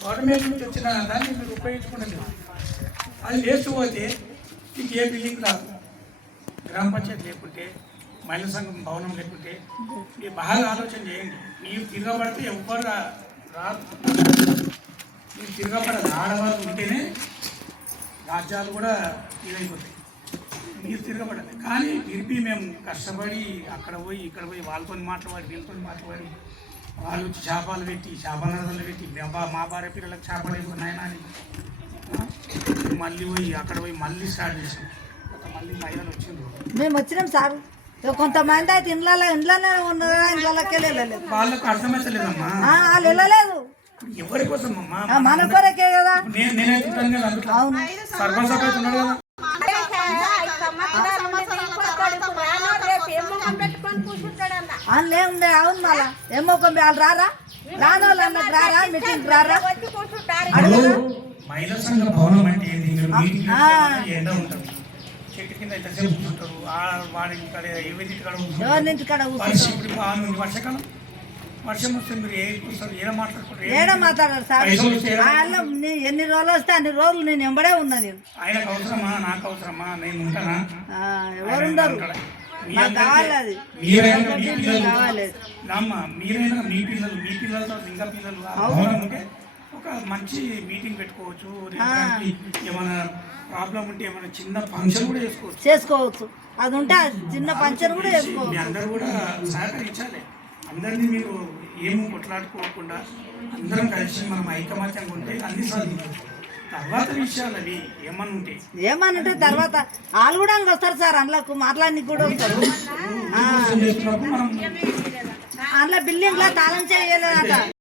Government నుంచి వచ్చిన దాన్ని మీరు ఉపయోగించుకునేది అది లేకపోతే మీకు ఏ బిల్డింగ్ రాదు. గ్రామ పంచాయతీ లేకుంటే, మహిళా సంఘం భవనం లేకుంటే మీరు బాగా ఆలోచన చేయండి. మీరు తిరగబడితే ఎవ్వరు రాదు. మీరు తిరగబడదు. ఆడవాళ్ళు ఉంటేనే రాజ్యాలు కూడా ఇదైపోతాయి. మీరు తిరగబడాలి. కానీ తిరిపి మేము కష్టపడి అక్కడ పోయి ఇక్కడ పోయి వాళ్ళతో మాట్లాడి వీళ్ళతో మాట్లాడి వాళ్ళు చేపలు పెట్టి చేపలు పెట్టి మా భార్య పిల్లలకు చేపలు వేసుకున్నాయన అని మళ్ళీ పోయి అక్కడ పోయి మళ్ళీ స్టార్ట్ చేసాం. మళ్ళీ మహిళలు వచ్చిండ్రు. మేము వచ్చినాం సార్. కొంతమంది అయితే ఇంట్లోనే ఉన్నారా, ఇంట్లోకి వెళ్ళలేదు. వాళ్ళకు అర్థమైతలేదమ్మా. వాళ్ళు వెళ్ళలేదు. ఎవరి కోసం అమ్మా? మన కొరకే కదా. నేనైతే అవును. సర్పంచ్ ఉన్నాడు కదా. అందులో ఉండే అవును. మళ్ళా ఏమో వాళ్ళు రారా, రాని వాళ్ళు అన్నకు రారా, మీటింగ్ రారా. మహిళా సంఘ భవనం అంటే ఏంటి? ఎండ ఉంటుంది, చెట్టు కింద ఎంతసేపు కూర్చుంటారు. వాడి ఎవరింటికాడ ఇప్పుడు వర్షాకాలం వర్షం వస్తే మీరు ఏడ మాట్లాడారు సార్. వాళ్ళు ఎన్ని రోజులు వస్తే అన్ని రోజులు నేను ఎంబడే ఉన్నా. నేను ఆయనకు అవసరమా, నాకు అవసరమా? నేను ఉంటానా? ఎవరుండరు. కావాలి అది కావాలి. మీరైనా మీ పిల్లలతో ఇంకా పిల్లలు భవనం ఉంటే ఒక మంచి మీటింగ్ పెట్టుకోవచ్చు. ఏమైనా ప్రాబ్లం ఉంటే ఏమైనా చిన్న ఫంక్షన్ కూడా చేసుకోవచ్చు. అది ఉంటే చిన్న ఫంక్షన్ కూడా చేసుకోవచ్చు. మీ అందరూ కూడా సహకరించాలి. అందరినీ మీరు ఏమి కొట్లాడుకోకుండా అందరం కలిసి మనం ఐకమత్యంగా ఉంటే అన్ని సాధించవచ్చు. తర్వాత విషయాలు అవి ఏమనుంటే తర్వాత వాళ్ళు కూడా వస్తారు సార్. అందులోకి మాట్లాడి కూడా వస్తారు. అందులో బిల్డింగ్ లో తాళం చేయలేదట.